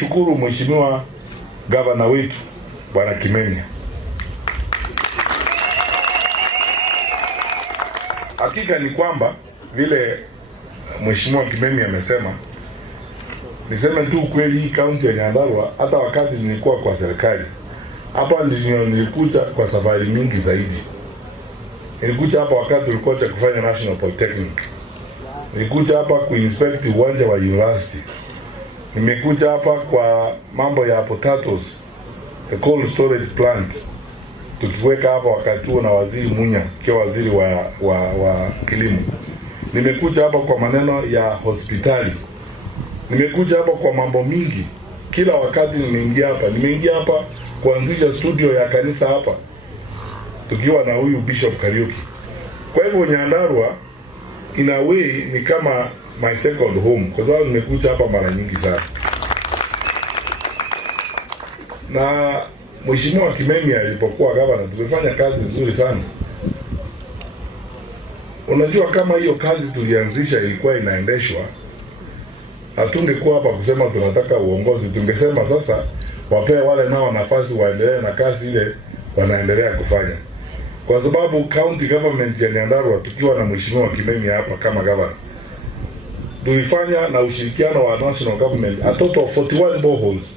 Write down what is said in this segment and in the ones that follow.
Shukuru Mheshimiwa Gavana wetu Bwana Kimemia. Hakika ni kwamba vile Mheshimiwa Kimemia amesema, niseme tu kweli, hii kaunti ya Nyandarua, hata wakati nilikuwa kwa serikali hapa nilikuja kwa safari mingi zaidi. Nilikuja hapa wakati tulikuwa kufanya National Polytechnic. Nilikuja hapa kuinspect uwanja wa university. Nimekuja hapa kwa mambo ya potatoes, the cold storage plant, tukiweka hapa wakati huo na Waziri Munya kwa waziri wa kilimo. Nimekuja hapa kwa maneno ya hospitali. Nimekuja hapa kwa mambo mingi. Kila wakati nimeingia hapa kuanzisha studio ya kanisa hapa tukiwa na huyu Bishop Kariuki. Kwa hivyo Nyandarua in a way ni kama my second home, kwa sababu nimekuja hapa mara nyingi sana. Na Mheshimiwa Kimemia alipokuwa gavana tumefanya kazi nzuri sana. Unajua kama hiyo kazi tulianzisha ilikuwa inaendeshwa, hatungekuwa hapa kusema tunataka uongozi. Tungesema sasa wapee wale nao nafasi waendelee na kazi ile wanaendelea kufanya. Kwa sababu county government ya Nyandarua tukiwa na Mheshimiwa Kimemia hapa kama gavana, tulifanya na ushirikiano wa national government a total of 41 boreholes.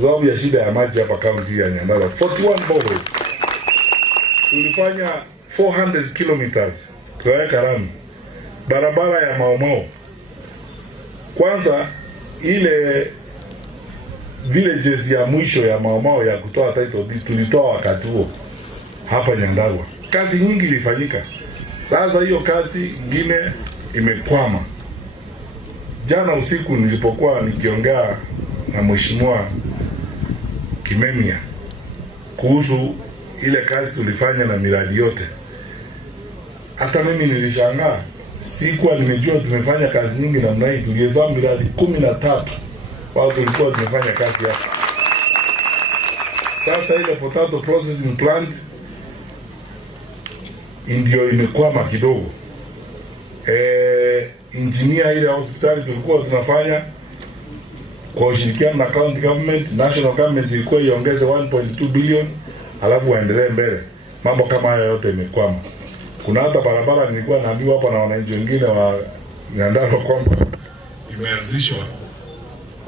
Kwa sababu ya shida ya maji hapa county ya Nyandarua, 41 boreholes. Tulifanya 400 kilometers tukaweka rami, barabara ya Maumau. Kwanza ile villages ya mwisho ya Maumau ya kutoa title deed tulitoa wakati huo hapa Nyandarua. Kazi nyingi ilifanyika. Sasa hiyo kazi nyingine imekwama. Jana usiku nilipokuwa nikiongea na Mheshimiwa Kimemia kuhusu ile kazi tulifanya na miradi yote, hata mimi nilishangaa. Sikuwa nimejua tumefanya kazi nyingi namna hii. Tulihesabu miradi 13 wao tulikuwa tumefanya kazi hapa. Sasa ile potato processing plant ndio imekwama kidogo. Engineer ile hospitali tulikuwa tunafanya kwa ushirikiano na county government, national government ilikuwa iongeze 1.2 billion alafu waendelee mbele. Mambo kama hayo yote imekwama. Kuna hata barabara nilikuwa naambiwa hapa na wananchi wengine wa Nyandarua kwamba imeanzishwa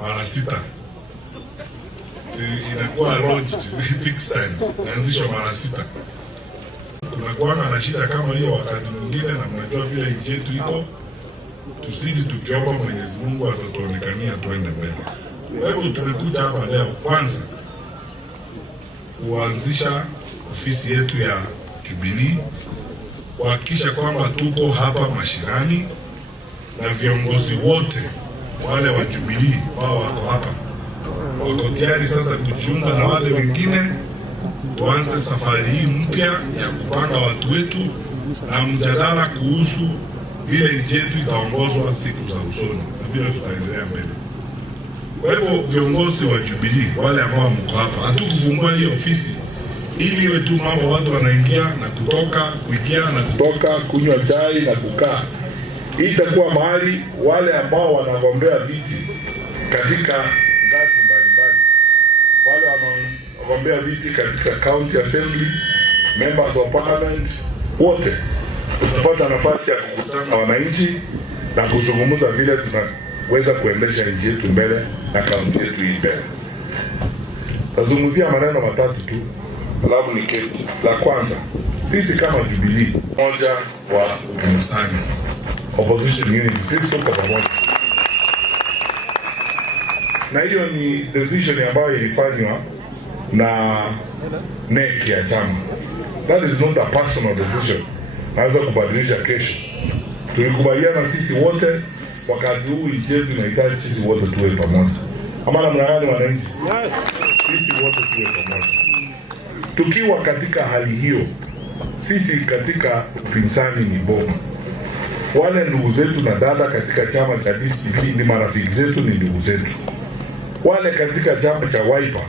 mara 6. Inakuwa launched 6 times, inaanzishwa mara 6. Kuna kuanga na shida kama hiyo wakati mwingine, na mnajua vile nchi yetu iko, tusidi tukiomba Mwenyezi Mungu atatuonekania tuende mbele. Kwa hivyo tumekuja hapa leo kwanza kuanzisha ofisi yetu ya Jubilee, kuhakikisha kwamba tuko hapa mashinani na viongozi wote wale wa Jubilee ambao wako hapa wako tayari sasa kujiunga na wale wengine. Tuanze safari hii mpya ya kupanga watu wetu na mjadala kuhusu vile nchi yetu itaongozwa siku za usoni na vile tutaendelea mbele. Kwa hivyo viongozi wa Jubilee wale ambao mko hapa, hatukufungua hii ofisi ili iwe tu mambo watu wanaingia na kutoka, kuingia na kutoka, kunywa chai na kukaa. Hii itakuwa mahali wale ambao wanagombea viti katika ngazi mbalimbali, wale wanagombea viti katika county assembly, members of parliament, wote tutapata nafasi ya kukutana na wananchi na kuzungumza vile tunaweza kuendesha nchi yetu mbele na kaunti yetu hii mbele. Tazungumzia maneno matatu tu, alafu niketi. La kwanza, sisi kama Jubilee, moja wa upinzani, opposition unity, sisi tuko pamoja. Na hiyo ni decision ambayo ilifanywa na NEC ya chama. That is not a personal decision. Naweza kubadilisha kesho. Tulikubaliana sisi wote wakati huu nchi yetu inahitaji sisi wote tuwe pamoja. Ama namna gani wananchi? Sisi wote tuwe pamoja. Tukiwa katika hali hiyo, sisi katika upinzani ni boma. Wale ndugu zetu na dada katika chama cha DCP ni marafiki zetu, ni ndugu zetu. Wale katika chama cha Wiper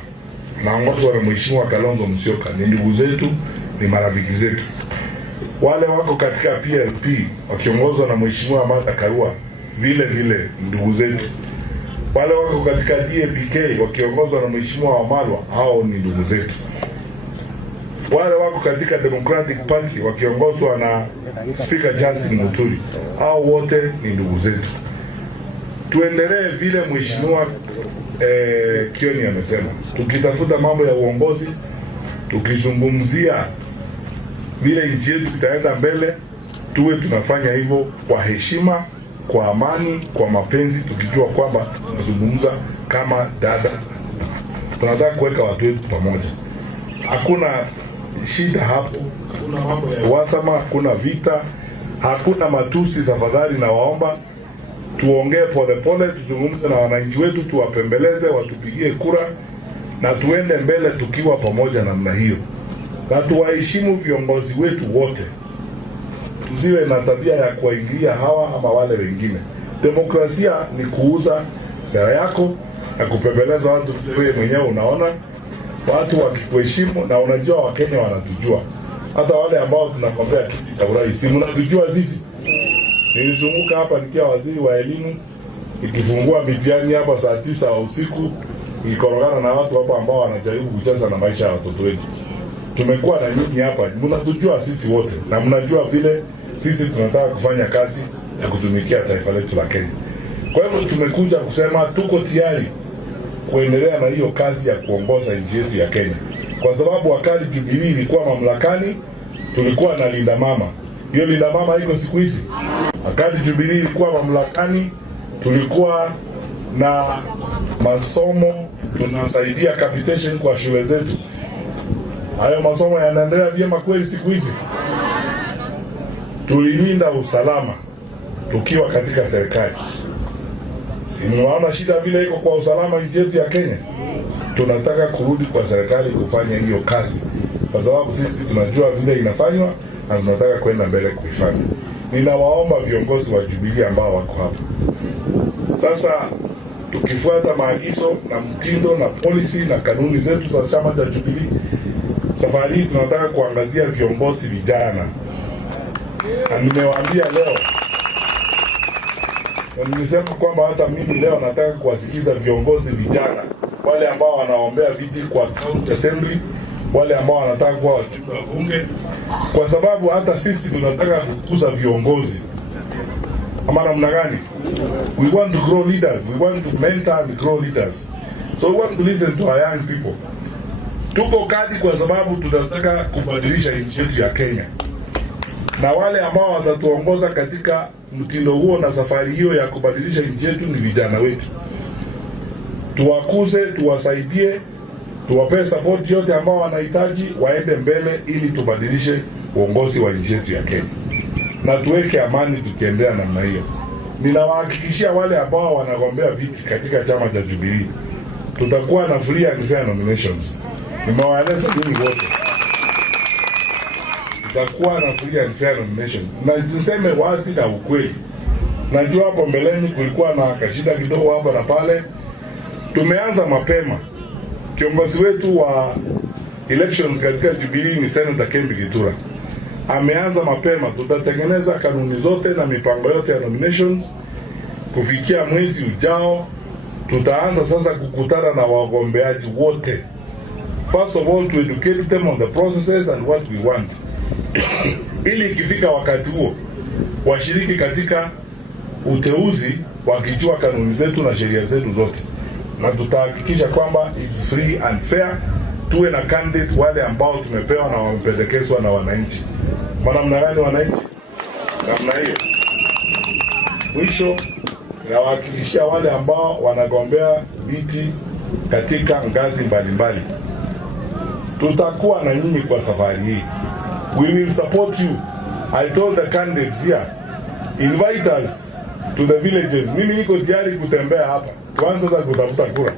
naongozwa na Mheshimiwa Kalonzo Musyoka ni ndugu zetu, ni marafiki zetu. Wale wako katika PLP wakiongozwa na Mheshimiwa Martha Karua vile vile ndugu zetu. Wale wako katika DAPK wakiongozwa na Mheshimiwa Wamalwa, hao ni ndugu zetu. Wale wako katika Democratic Party wakiongozwa na Speaker Justin Muturi, hao wote ni ndugu zetu. Tuendelee vile Mheshimiwa Kioni amesema, tukitafuta mambo ya uongozi, tukizungumzia vile nchi yetu itaenda mbele, tuwe tunafanya hivyo kwa heshima, kwa amani, kwa mapenzi, tukijua kwamba tunazungumza kama dada. Tunataka kuweka watu wetu pamoja. Hakuna shida hapo, hakuna mambo ya uhasama, hakuna vita, hakuna matusi. Tafadhali na waomba tuongee polepole, tuzungumze na wananchi wetu, tuwapembeleze, watupigie kura na tuende mbele tukiwa pamoja namna hiyo. Na tuwaheshimu viongozi wetu wote. Tusiwe na tabia ya kuwaingilia hawa ama wale wengine. Demokrasia ni kuuza sera yako na kupembeleza watu wewe mwenyewe unaona. Watu wakikuheshimu, na unajua Wakenya wanatujua. Hata wale ambao tunagombea kiti cha urais, mnatujua sisi. Nilizunguka hapa nikiwa waziri wa elimu, ikifungua mitihani hapa saa 9 usiku, ikorogana na watu hapa ambao wanajaribu kucheza na maisha ya watoto wetu. Tumekuwa na nyinyi hapa, mnatujua sisi wote, na mnajua vile sisi tunataka kufanya kazi ya kutumikia taifa letu la Kenya. Kwa hivyo tumekuja kusema tuko tayari kuendelea na hiyo kazi ya kuongoza nchi yetu ya Kenya. Kwa sababu wakati Jubilee ilikuwa mamlakani, tulikuwa na linda mama. Hiyo linda mama iko siku hizi. Wakati Jubilee ilikuwa mamlakani, tulikuwa na masomo, tunasaidia capitation kwa shule zetu. Hayo masomo yanaendelea vyema kweli siku hizi? Tulilinda usalama tukiwa katika serikali. Si mnaona shida vile iko kwa usalama nchi yetu ya Kenya? Tunataka kurudi kwa serikali kufanya hiyo kazi, kwa sababu sisi tunajua vile inafanywa na tunataka kwenda mbele kuifanya. Ninawaomba viongozi wa Jubilee ambao wako hapa sasa, tukifuata maagizo na mtindo na policy na kanuni zetu za chama cha Jubilee, safari hii tunataka kuangazia viongozi vijana. Na nimewaambia leo, na nilisema kwamba hata mimi leo nataka kuwasikiza viongozi vijana, wale ambao wanaombea viti kwa county assembly, wale ambao wanataka kuwa wajumbe wa bunge, kwa sababu hata sisi tunataka kukuza viongozi. Ama namna gani? We want to grow leaders, we want to mentor and grow leaders. So we want to listen to our young people. Tuko kadi kwa sababu tunataka kubadilisha nchi yetu ya Kenya. Na wale ambao watatuongoza katika mtindo huo na safari hiyo ya kubadilisha nchi yetu ni vijana wetu. Tuwakuze, tuwasaidie, tuwape support yote ambao wanahitaji waende mbele ili tubadilishe uongozi wa nchi yetu ya Kenya. Na tuweke amani tukiendelea namna hiyo. Ninawahakikishia wale ambao wanagombea viti katika chama cha Jubilee, tutakuwa na free and fair nominations. Nimewaeleza nyinyi wote. Tutakuwa na free and fair nomination. Na niseme wazi na ukweli. Najua hapo mbeleni kulikuwa na kashida kidogo hapa na pale. Tumeanza mapema. Kiongozi wetu wa elections katika Jubilee ni Senator Kembi Gitura. Ameanza mapema. Tutatengeneza kanuni zote na mipango yote ya nominations. Kufikia mwezi ujao, tutaanza sasa kukutana na wagombeaji wote. First of all, to educate them on the processes and what we want. Ili ikifika wakati huo, washiriki katika uteuzi wakijua kanuni zetu na sheria zetu zote. Na tutahakikisha kwamba it's free and fair. Tuwe na candidate wale ambao tumepewa na wamependekezwa na wananchi. Namna gani wananchi? Namna hiyo. Mwisho, nawahakikishia wale ambao wanagombea viti katika ngazi mbalimbali, tutakuwa na nyinyi kwa safari hii. We will support you. I told the candidates here, invite us to the villages. Mimi niko tayari kutembea hapa. Tuanze sasa kutafuta kura.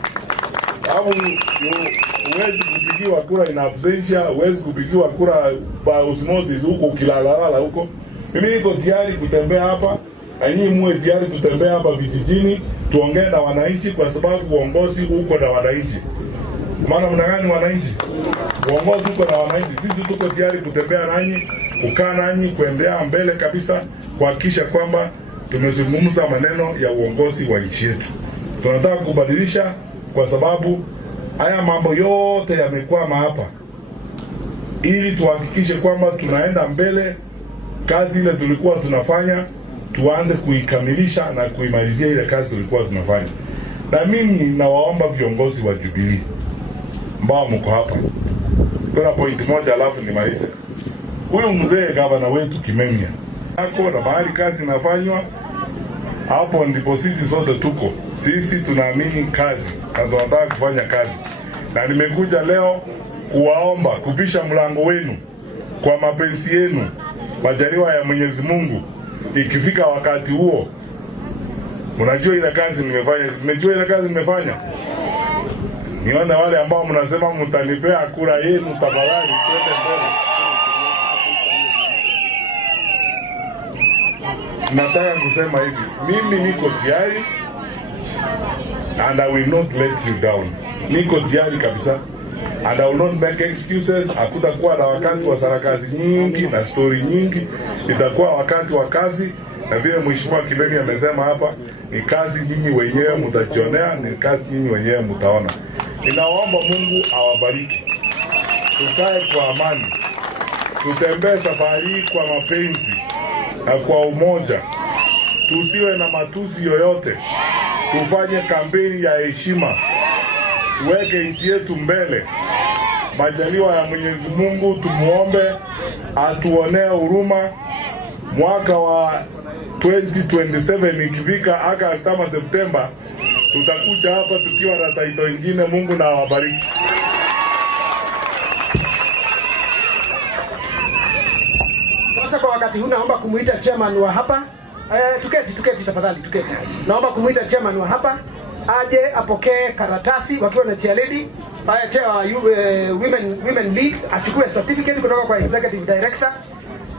Huwezi kupigiwa kura in absentia, huwezi kupigiwa kura by osmosis huko ukilalala huko. Mimi niko tayari kutembea hapa, na nyinyi muwe tayari kutembea hapa vijijini, tuongee na wananchi, kwa sababu uongozi uko na wananchi. Maana mnagani wananchi? Uongozi uko na wananchi. Sisi tuko tayari kutembea nanyi, kukaa nanyi, kuendelea mbele kabisa, kuhakikisha kwamba tumezungumza maneno ya uongozi wa nchi yetu. Tunataka kubadilisha kwa sababu haya mambo yote yamekwama hapa, ili tuhakikishe kwamba tunaenda mbele. Kazi ile tulikuwa tunafanya tuanze kuikamilisha na kuimalizia ile kazi tulikuwa tunafanya. Na mimi nawaomba viongozi wa Jubilee ambao mko hapa, kuna point moja alafu nimalize. Huyu mzee gavana wetu Kimemia ako na mahali kazi inafanywa hapo, ndipo sisi sote tuko. Sisi tunaamini kazi na tunataka kufanya kazi, na nimekuja leo kuwaomba kupisha mlango wenu kwa mapenzi yenu, majaliwa ya Mwenyezi Mungu. Ikifika wakati huo, unajua ile kazi nimefanya, nimejua ile kazi nimefanya. Nione wale ambao mnasema mtanipea kura yenu, tafadhali twende mbele. Nataka kusema hivi, mimi niko tayari and I will not let you down. Niko tayari kabisa and I will not make excuses. Hakutakuwa na wakati wa sarakasi nyingi na story nyingi. Itakuwa wakati wa kazi, na vile Mheshimiwa Kibeni amesema hapa, ni kazi nyinyi wenyewe mtajionea, ni kazi nyinyi wenyewe mtaona. Ninaomba Mungu awabariki. Tukae kwa amani. Tutembee safari kwa mapenzi na kwa umoja. Tusiwe na matusi yoyote. Tufanye kampeni ya heshima. Tuweke nchi yetu mbele. Majaliwa ya Mwenyezi Mungu tumuombe atuonee huruma. Mwaka wa 2027 ikifika Agosti ama Septemba, tutakuja hapa tukiwa na taito ingine. Mungu na awabariki. Sasa kwa wakati huu naomba kumuita chairman wa hapa. Tuketi tafadhali, tuketi. Naomba kumuita chairman wa hapa aje apokee karatasi wakiwa na chair lady, women lead, achukue certificate kutoka kwa executive director,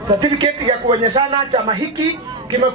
certificate ya kuonyeshana chama hiki